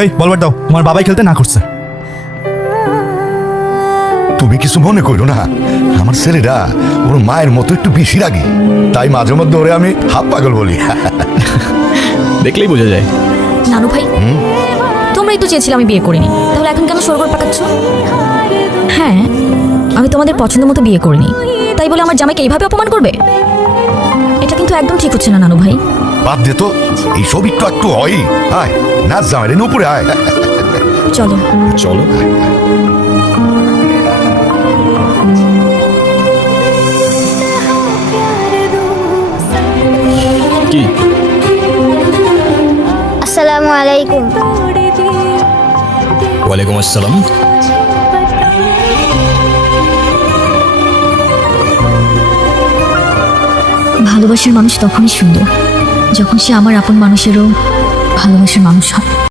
এই বলবার দাও, তোমার বাবাই খেলতে না করছে। তুমি কিছু মনে করো না, আমার ছেলেরা ওর মায়ের মতো একটু বেশি রাগি, তাই মাঝে মধ্যে ওরে আমি হাফ পাগল বলি। দেখলেই বোঝা যায়। নানু ভাই, তোমরাই তো চেয়েছিলে আমি বিয়ে করিনি, তাহলে এখন কেন সরগোল পাকাচ্ছ? হ্যাঁ, আমি তোমাদের পছন্দ মতো বিয়ে করিনি, তাই বলে আমার জামাইকে এইভাবে অপমান করবে? এটা কিন্তু একদম ঠিক হচ্ছে না নানু ভাই। বাদ দে তো, এইসব একটু একটু হয়। আয় নাচ জামাই রে, উপরে আয়। চলো চলো। কি? আসসালামু আলাইকুম। ওয়ালাইকুম আসসালাম। ভালোবাসার মানুষ তখনই সুন্দর যখন সে আমার আপন মানুষেরও ভালোবাসার মানুষ হয়।